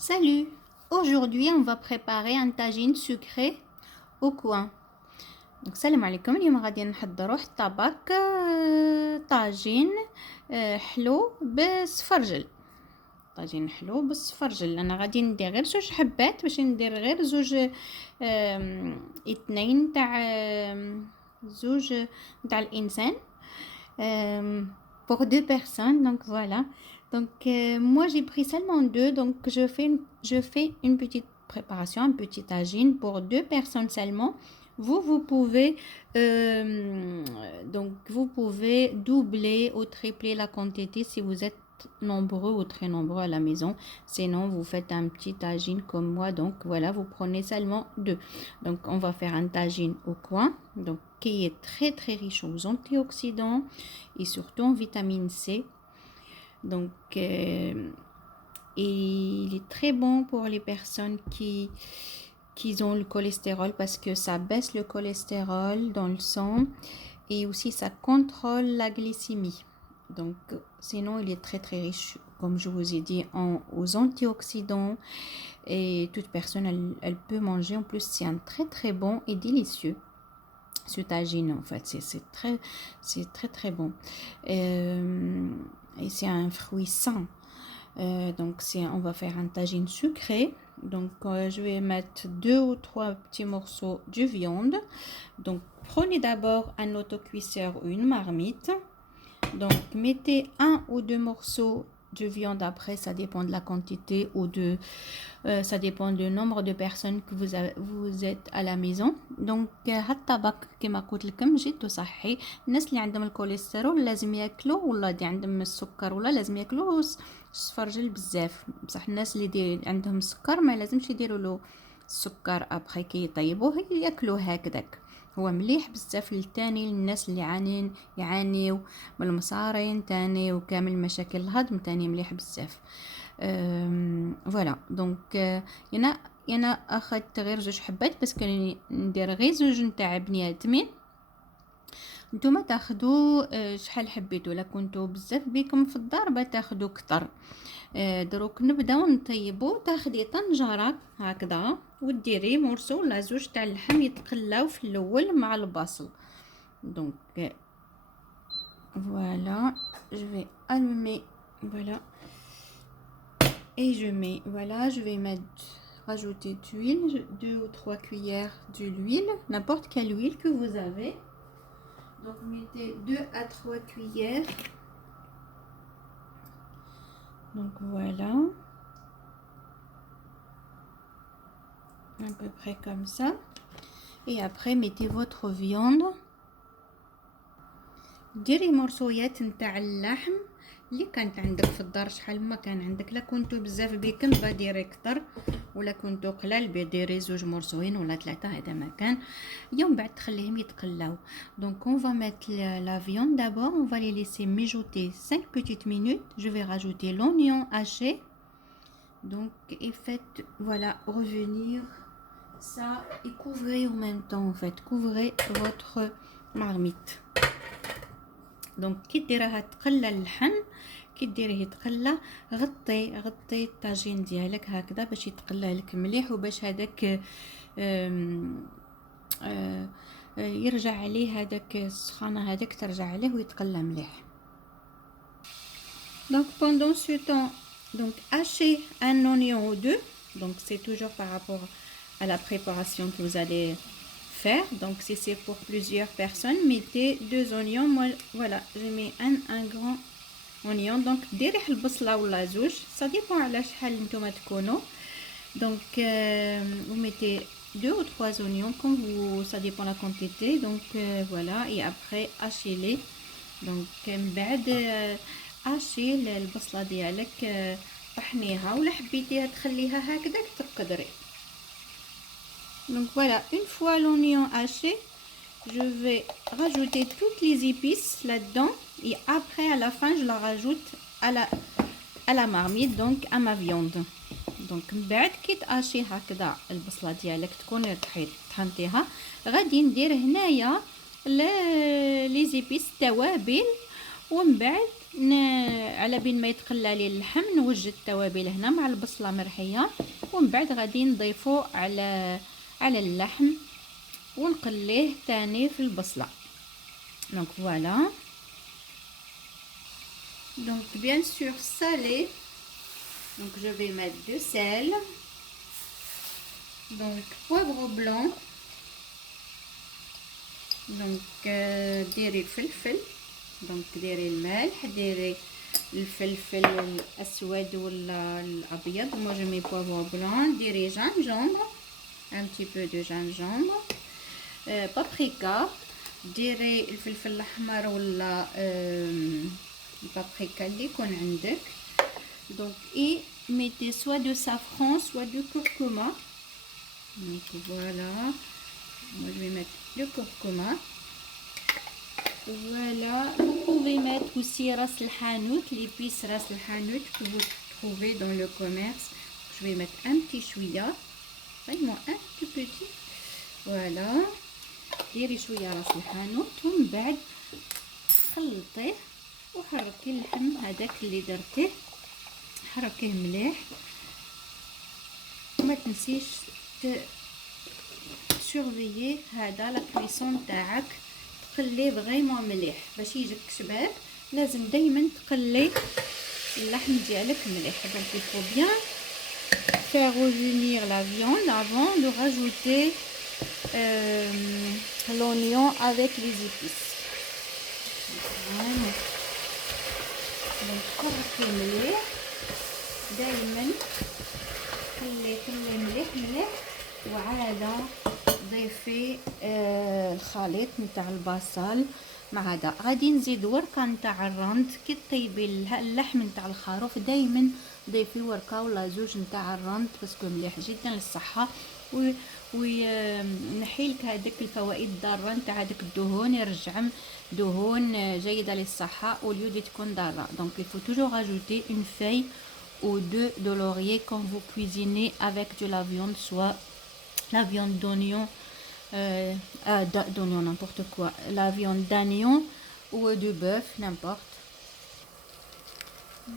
Salut! Aujourd'hui, on va préparer un tagine sucré au coin. Donc, salam alaikum. اليوم غادي نحضروا طبق طاجين حلو بالسفرجل. طاجين حلو بالسفرجل. انا غادي ندير غير جوج حبات باش ندير غير زوج اثنين تاع زوج تاع الانسان pour deux personnes. Donc voilà. Donc moi j'ai pris seulement deux, donc je fais une petite préparation, un petit tagine pour deux personnes seulement. Vous pouvez donc vous pouvez doubler ou tripler la quantité si vous êtes nombreux ou très nombreux à la maison. Sinon vous faites un petit tagine comme moi. Donc voilà, vous prenez seulement deux. Donc on va faire un tagine au coin, donc qui est très très riche aux antioxydants et surtout en vitamine C. Donc il est très bon pour les personnes qui ont le cholestérol parce que ça baisse le cholestérol dans le sang et aussi ça contrôle la glycémie. Donc sinon il est très très riche, comme je vous ai dit, aux antioxydants, et toute personne elle peut manger. En plus c'est un très très bon et délicieux ce tagine. En fait c'est très très bon et c'est un fruit sain. Donc on va faire un tagine sucré. Donc je vais mettre 2 ou 3 petits morceaux de viande. Donc prenez d'abord un autocuisseur ou une marmite. Donc mettez 1 ou 2 morceaux de viande. Après ça dépend de la quantité ou ça dépend du nombre de personnes que vous êtes à la maison. Donc هالطبق كما قلت لكم جد صحي. الناس اللي عندهم الكوليسترول لازم ياكلوا، ولا اللي عندهم السكر ولا لازم ياكلوا السفرجل بزاف. بصح الناس اللي عندهم السكر ما لازمش يديروا له السكر ابخي كي يطيبوه، ياكلوه هكذاك. هو مليح بزاف للتاني، للناس اللي يعانيوا من المصارين تاني وكامل مشاكل الهضم تاني مليح بزاف. فوالا دونك انا اخذت غير جوج حبات بس كان ندير غير زوج نتاع بنياتمين. نتوما تاخذوا شحال حبيتوا، لا كنتو بزاف بكم في الدار بتاخذوا كتر. دروك نبداو نطيبو. تاخدي طنجره هكذا وديري مرسو ولا زوج تاع اللحم يتقلاو في الاول مع البصل. دونك voilà, je vais allumer, voilà, et je mets, voilà, je vais rajouter d'huile, 2 ou 3 cuillères d'huile, n'importe quelle huile que vous avez. Donc mettez 2 à 3 cuillères. Donc voilà, à peu près comme ça. Et après mettez votre viande. ديري مرصويات نتاع اللحم اللي كانت عندك في الدار، شحال ما كان عندك. لا كنتو بزاف بيكم بديري كتر، ولا كنتو قلال بديري زوج مرصوين ولا 3. هذا ما كان. يوم بعد تخليهم يتقلاو. Donc on va mettre la viande d'abord, on va les laisser mijoter 5 petites minutes. Je vais rajouter l'oignon haché. Donc et faites voilà revenir ça et couvrez en même temps. En fait couvrez votre marmite. دونك كي ديرها تقلى اللحم، كي ديريه يتقلى غطي الطاجين ديالك هكذا باش يتقلى لك مليح، وباش هذاك يرجع عليه هذاك السخانه هذاك ترجع عليه ويتقلى مليح. Donc pendant ce temps, donc hachez un oignon ou deux. Donc c'est toujours par rapport à la préparation que vous allez faire. Donc si c'est pour plusieurs personnes, mettez 2 oignons. Moi voilà, j'ai mis un grand oignon. Donc ديري البصله ولا زوج، ça dépend على شحال نتوما تكونوا. Donc vous mettez 2 ou 3 oignons comme vous, ça dépend la quantité. Donc voilà, et après hachez-les. Donc من بعد هاشي البصله ديالك طحنيها، ولا حبيتيها تخليها هكذا تقدري. Donc voilà, une fois l'oignon haché, je vais rajouter toutes les épices là-dedans, et après à la fin je la rajoute à la marmite, donc à ma viande. Donc بعد كي تاشي هكذا البصله ديالك تكوني طحنتيها، غادي ندير هنايا لي زيبيس التوابل، ومن بعد على بين ما يتقلى لي اللحم نوجد التوابل هنا مع البصله مرحيه، ومن بعد غادي نضيفو على اللحم ونقليه تاني في البصله. دونك فوالا. Donc bien sûr salé, donc je vais mettre du sel, donc poivre blanc, donc ديري الفلفل، donc ديري الملح، ديري الفلفل الاسود ولا الابيض، moi je mets poivre blanc، ديري gingembre، un petit peu de gingembre، paprika، ديري الفلفل الاحمر ولا البابريكا اللي يكون عندك. donc et mettez soit de safran soit de curcuma. donc voilà, moi je vais mettre le curcuma. voilà, vous pouvez mettre aussi ras el hanout, l'épice ras el hanout que vous trouvez dans le commerce. je vais mettre un petit chouïa, vraiment un tout petit. voilà, ديري شويه راس الحانوت ومن بعد خلطيه وحركي اللحم هذاك اللي درتيه، حركيه مليح وما تنسيش سورفيي هذا لا كويسون تاعك، تقليه فريمون مليح باش يجيك شباب. لازم دائما تقلي اللحم ديالك مليح. donc il faut bien faire revenir la viande avant de rajouter l'oignon avec les épices. voilà. donc حركي مليح دائما، خلي مليح وعادة ضيفي الخليط نتاع البصل مع هذا. غادي نزيد ورقه نتاع الرند. كي طيبي اللحم نتاع الخروف دائما ضيفي ورقه ولا زوج نتاع الرند باسكو مليح جدا للصحه ونحي لك هذيك الفوائد الضاره نتاع هذيك الدهون، يرجع دهون جيده للصحه au lieu de تكون ضاره. donc il faut toujours rajouter une feuille ou deux de laurier quand vous cuisinez avec de la viande, soit la viande d'oignon, d'oignon n'importe quoi, la viande d'agneau ou de bœuf, n'importe.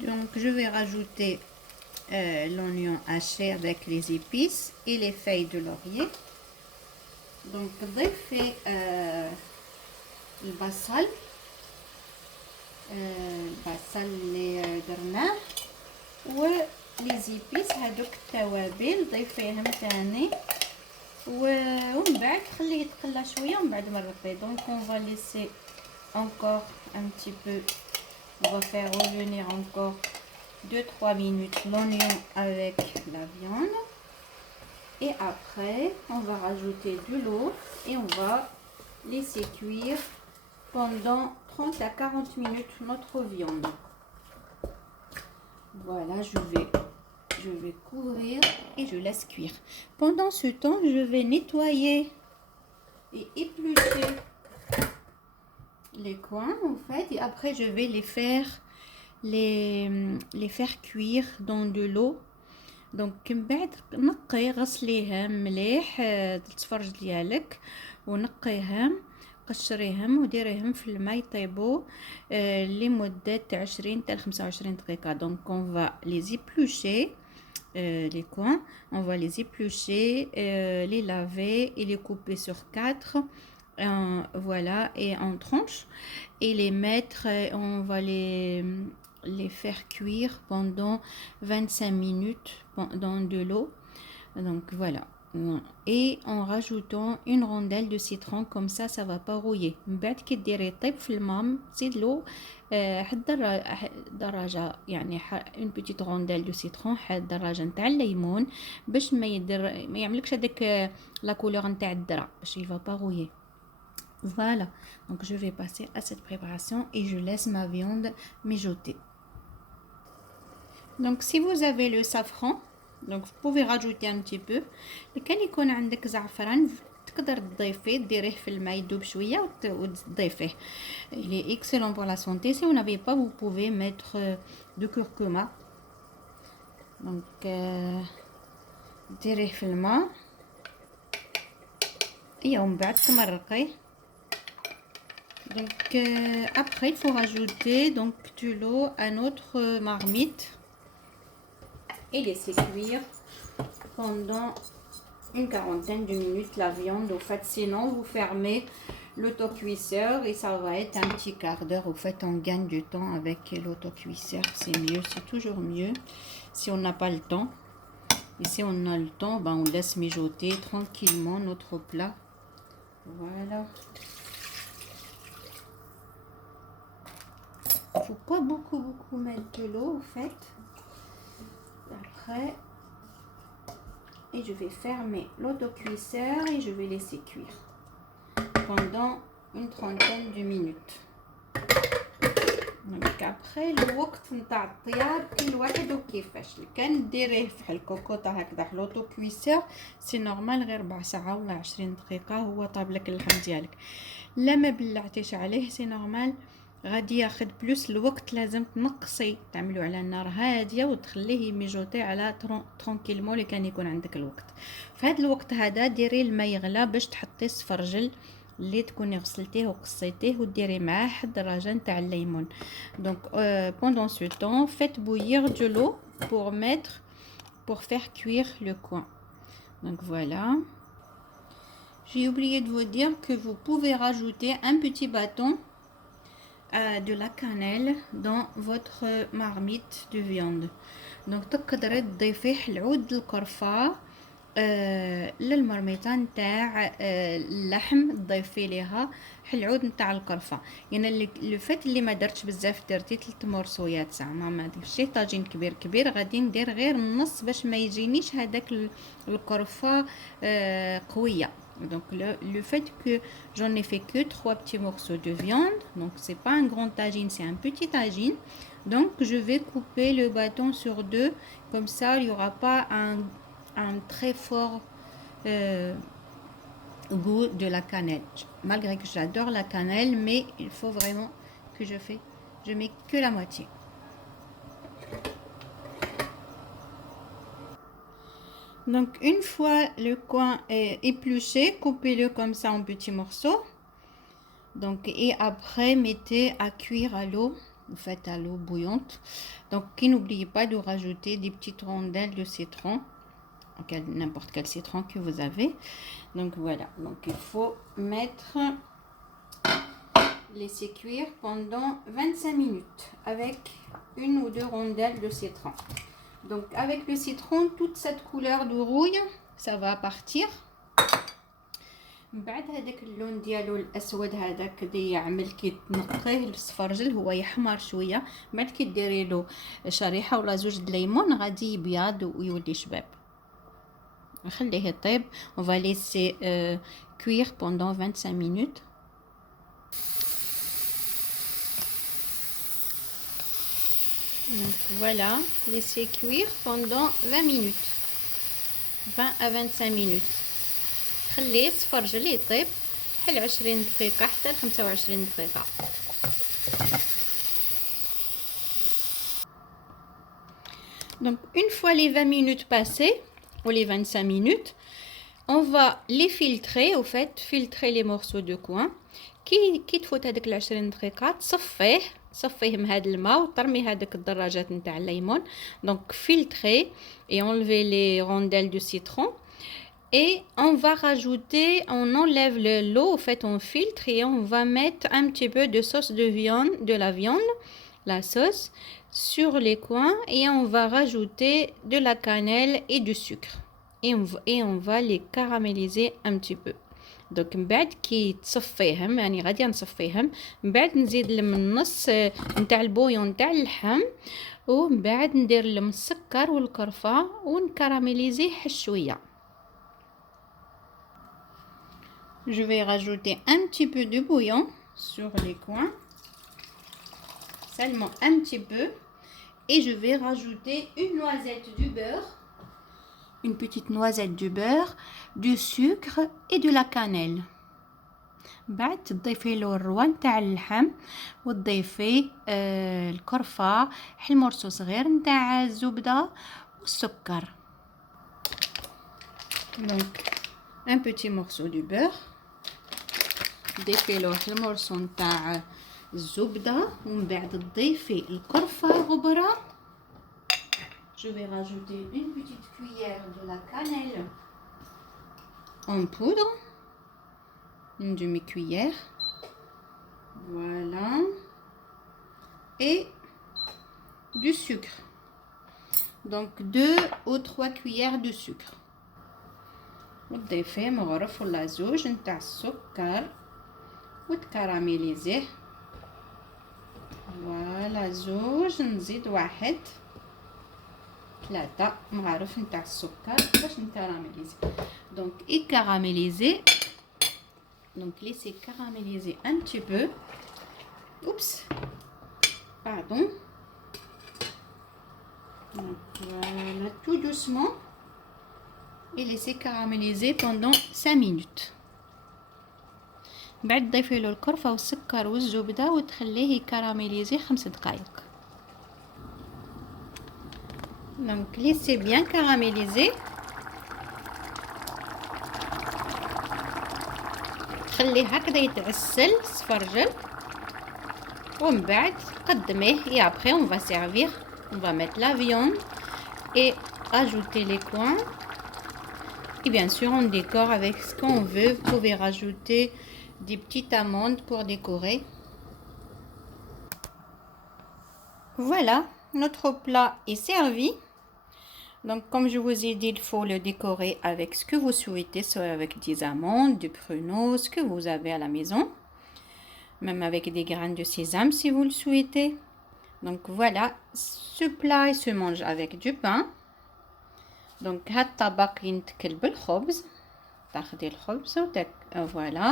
donc je vais rajouter l'oignon haché avec les épices et les feuilles de laurier. donc ضيفي البصل اللي درناه ولي زيبيس هذوك التوابل ضيفيهم تاني ومن بعد خليه يتقلى شويه ومن بعد مرقيه. donc on va laisser encore un petit peu, on va faire revenir encore 2-3 minutes l'oignon avec la viande et après on va rajouter de l'eau et on va laisser cuire pendant 30 à 40 minutes notre viande. voilà, je vais couvrir et je laisse cuire. Pendant ce temps, je vais nettoyer et éplucher les coins en fait, et après je vais les faire cuire dans de l'eau. donc من بعد نقي غسليهم مليح التفرج ديالك ونقيهم قشريهم وديريهم في الماء يطيبوا لمدة 20 حتى 25 دقيقة. donc on va les éplucher les coins, on va les éplucher, les laver et les couper sur 4 voilà, et en tranches et les mettre, on va les faire cuire pendant 25 minutes dans de l'eau. donc voilà, et en rajoutant une rondelle de citron, comme ça va pas rouiller. من بعد كي ديري يطيب في الماء زيد له حد دراجه يعني une petite rondelle de citron، حد دراجه نتاع الليمون باش ما يعملكش هذاك لا كولور نتاع الدرا باش il va pas rouiller. voilà, donc je vais passer à cette préparation et je laisse ma viande mijoter. donc si vous avez le safran, donc vous pouvez rajouter un petit peu. كان يكون عندك زعفران تقدر تضيفيه، ديريه في الماء يذوب شويه وتضيفيه. il est excellent pour la santé. si vous n'avez pas, vous pouvez mettre de curcuma. donc ديريه في الماء ومن بعد تمرقيه Donc après il faut rajouter donc de l'eau à notre marmite et laisser cuire pendant une quarantaine de minutes la viande. Au fait, sinon vous fermez l'autocuisseur et ça va être un petit quart d'heure. Au fait, on gagne du temps avec l'autocuisseur, c'est mieux, c'est toujours mieux si on n'a pas le temps. Et si on a le temps, ben on laisse mijoter tranquillement notre plat. Voilà. Il ne faut pas beaucoup mettre de l'eau au fait. Après, et je vais fermer l'autocuisseur et je vais laisser cuire pendant une trentaine de minutes. Donc après الوقت نتاع الطياب كل واحد وكيفاش كان ديريه في الكوكوطه هكذا في لوطوكويسور سي نورمال غير ربع ساعه ولا 20 دقيقه هو طاب لك اللحم ديالك. لا ما بلعتيش عليه سي نورمال غادي ياخذ بلوس الوقت. لازم تنقصي تعملوا على النار هاديه وتخليه يميجوتي على ترونكيلمون اللي كان يكون عندك الوقت. في هذا الوقت هذا ديري الماء يغلى باش تحطي السفرجل اللي تكوني غسلتيه وقصيتيه وديري معاه حد الدرجه نتاع الليمون. Donc pendant ce temps faites bouillir de l'eau pour faire cuire le coin. Donc voilà. J'ai oublié de vous dire que vous pouvez rajouter un petit bâton de la cannelle dans votre marmite de viande. Donc تقدري تضيفي العود القرفه للمرميطه نتاع اللحم تضيفي ليها العود نتاع القرفه. يعني لو فات اللي ما درتش بزاف درتي 3 مرصويات زعما ما درتش طاجين كبير غادي ندير غير النص باش ما يجينيش هذاك القرفه قويه. Donc le fait que j'en ai fait que 3 petits morceaux de viande, donc c'est pas un grand tagine, c'est un petit tagine. Donc je vais couper le bâton sur 2, comme ça il y aura pas un très fort goût de la cannelle. Malgré que j'adore la cannelle, mais il faut vraiment que je mets que la moitié. Donc une fois le coin est épluché, coupez-le comme ça en petits morceaux. Donc et après mettez à cuire à l'eau, faites à l'eau bouillante. Donc n'oubliez pas de rajouter des petites rondelles de citron, n'importe quel citron que vous avez. Donc voilà, donc il faut laisser cuire pendant 25 minutes avec 1 ou 2 rondelles de citron. Donc avec le citron, toute cette couleur de rouille, ça va partir. بعد هذاك اللون ديالو الاسود هذاك اللي يعمل كيتنقيه الصفرجل هو يحمر شويه. بعد كديري له شريحه ولا 2 د الليمون غادي يبيض ويولي شباب. نخليه يطيب. On va laisser cuire pendant 25 minutes. Donc voilà, laissez cuire pendant 20 minutes. 20 à 25 minutes. خليه الصفرجل يطيب حل 20 دقيقة حتى ل 25 دقيقة. Donc une fois les 20 minutes passées ou les 25 minutes, on va les filtrer. Au fait, filtrer les morceaux de coin. كي تفوت هذيك 20 دقيقة صفيه من هذا الماء وطرمي هذيك الدراجات نتاع الليمون. Donc filtrer et enlever les rondelles de citron. Et on va rajouter, on enlève l'eau, en fait on filtre et on va mettre un petit peu de sauce de viande, la sauce sur les coins et on va rajouter de la cannelle et du sucre. Et on va les caraméliser un petit peu. Donc من بعد كي تصفيهم يعني غادي نصفيهم من بعد نزيد لهم النص نتاع البويون نتاع اللحم ومن بعد ندير لهم السكر والقرفه ونكراميليزيه شويه. Je vais rajouter un petit peu de bouillon sur les coins, seulement un petit peu, et je vais rajouter une noisette du beurre, une petite noisette du beurre, du sucre et de la cannelle. بعد تضيفي له الروان نتاع اللحم وتضيفي القرفه حل مرصو صغير نتاع الزبده والسكر. Donc un petit morceau du beurre. تضيفي له المرصو نتاع الزبده ومن بعد تضيفي القرفه غبره. Je vais rajouter une petite cuillère de la cannelle en poudre, une demi-cuillère, voilà, et du sucre, donc 2 ou 3 cuillères de sucre. وتضيفي مغرف ولا زوج نتاع السكر وتكراميليزيه. فوالا زوج، نزيد واحد، 3 مغرف نتاع السكر باش نكراميليزي. دونك يكراميليزي، donc laissez caraméliser un petit peu. Oups, pardon. Donc voilà, tout doucement, et laissez caraméliser pendant 5 minutes. بعد ضيفي له القرفة والسكر والزبدة وتخليه يكراميليزي 5 دقائق. Donc laissez bien caraméliser. خليه هكذا يتعسل صفرجل ومن بعد قدميه. Et après on va servir, on va mettre la viande et ajouter les coins. Et bien sûr on décore avec ce qu'on veut. Vous pouvez rajouter des petites amandes pour décorer. Voilà, notre plat est servi. Donc comme je vous ai dit, il faut le décorer avec ce que vous souhaitez, soit avec des amandes, du pruneau, ce que vous avez à la maison, même avec des graines de sésame si vous le souhaitez. Donc voilà, ce plat il se mange avec du pain. Donc هاد الطبق ينتكل بالخبز، تاخدي الخبز voilà.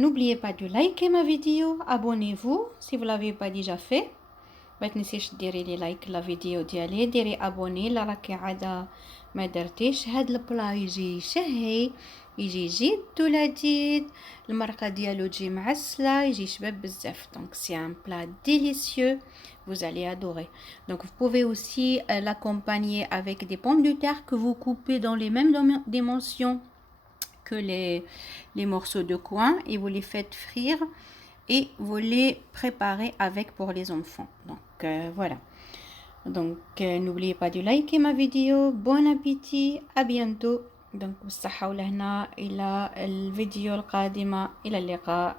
N'oubliez pas de liker ma vidéo, abonnez-vous si vous l'avez pas déjà fait. ما تنسيش ديري لي لايك لا فيديو ديالي، ديري ابوني لا راكي عاده ما درتيش. هاد البلا يجي شهي، يجي جد لذيذ، المرقه ديالو تجي معسله، يجي شباب بزاف. دونك سي ان بلا délicieux, vous allez adorer. Donc vous pouvez aussi l'accompagner avec des pommes de terre que vous coupez dans les mêmes dimensions que les morceaux de coin et vous les faites frire et vous les préparez avec pour les enfants. Donc voilà. Donc n'oubliez pas de liker ma vidéo. Bon appétit, à bientôt. Donc والصحة والهنا إلى الفيديو القادمة، إلى اللقاء.